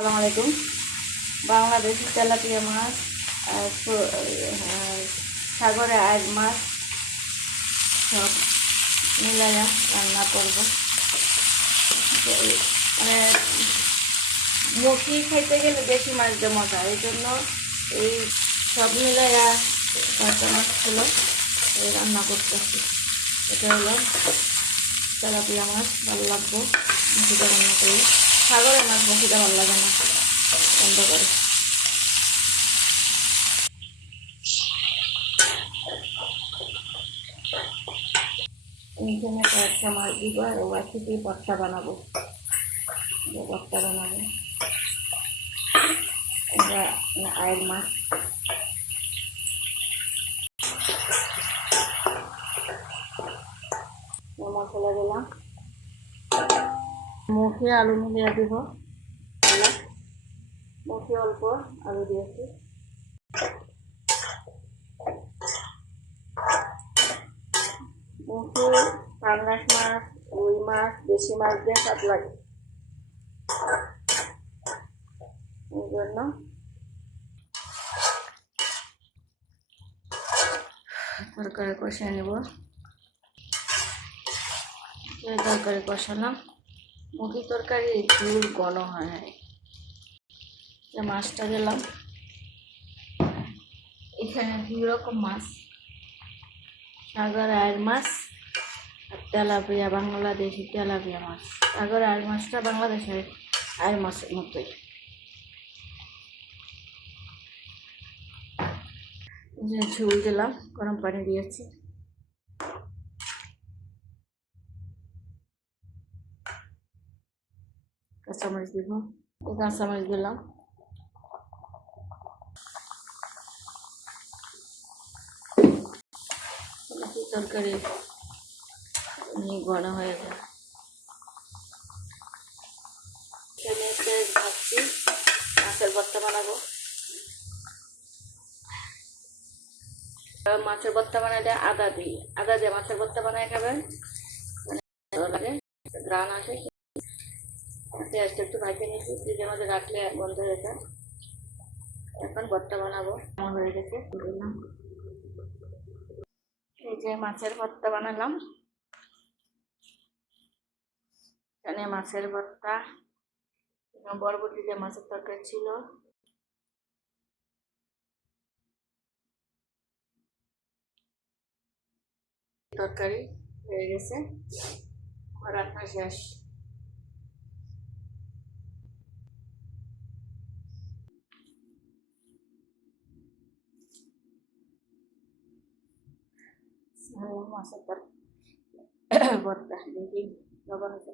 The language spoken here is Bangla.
আসসালামু আলাইকুম বাংলাদেশি তেলাপিয়া মাছ সাগরে আজ মাছ সব মিলাইয়া রান্না করব। মানে মুখি খাইতে গেলে বেশি মাছ দিয়ে মজা, এই জন্য এই সব মিলাইয়া কয়েকটা মাছ ছিল এই রান্না করতেছি। এটা হলো তেলাপিয়া মাছ, ভালো লাগবো মুখিটা রান্না করি। সাগরের মাছ মুখিটা ভালো লাগে না। বন্ধ করে। এইখানে কয়েকটা মাছ দিব আর বাকি দিয়ে পট্টা বানাবো। পট্টা বানাবো। আয়ের মাছ। মশলা দিলাম মুখে আলু মিলিয়ে দিব। মুখে অল্প আলু দিয়েছি মুখে পাঙ্গাস মাছ, রুই মাছ, দেশি মাছ দিয়ে স্বাদ লাগে। এই জন্য তরকারি কষিয়ে নেব। তরকারি কষালাম। মুরগির তরকারি ঝুল ঘন হয় মাছটা দিলাম। এখানে দুই রকম মাছ। সাগর আয়ের মাছ আর তেলাপিয়া, বাংলাদেশি তেলাপিয়া মাছ। সাগর আয়ের মাছটা বাংলাদেশের আয়ের মাছের মতোই। ঝুল দিলাম, গরম পানি দিয়েছি। কাঁচামরিচ দিব কাঁচামরিচ দিলাম তরকারি ঘন হয়ে যায় ভাবছি মাছের ভর্তা বানাবো মাছের বানাইলে আদা দিই আদা দিয়ে মাছের ভর্তা বানাই খাবেন মানে ভালো লাগে গ্রান আসে পেঁয়াজটা একটু ভাজে নিয়েছি ফ্রিজের মধ্যে রাখলে বন্ধ হয়ে যায়। এখন ভর্তা বানাবো। আমার হয়ে গেছে? এই যে মাছের ভর্তা বানালাম। এখানে মাছের ভর্তা বরবটি যে মাছের তরকারি ছিল। তরকারি হয়ে গেছে। রান্না শেষ। মাছের তরকারি ভর্তা দেখি লবণ আছে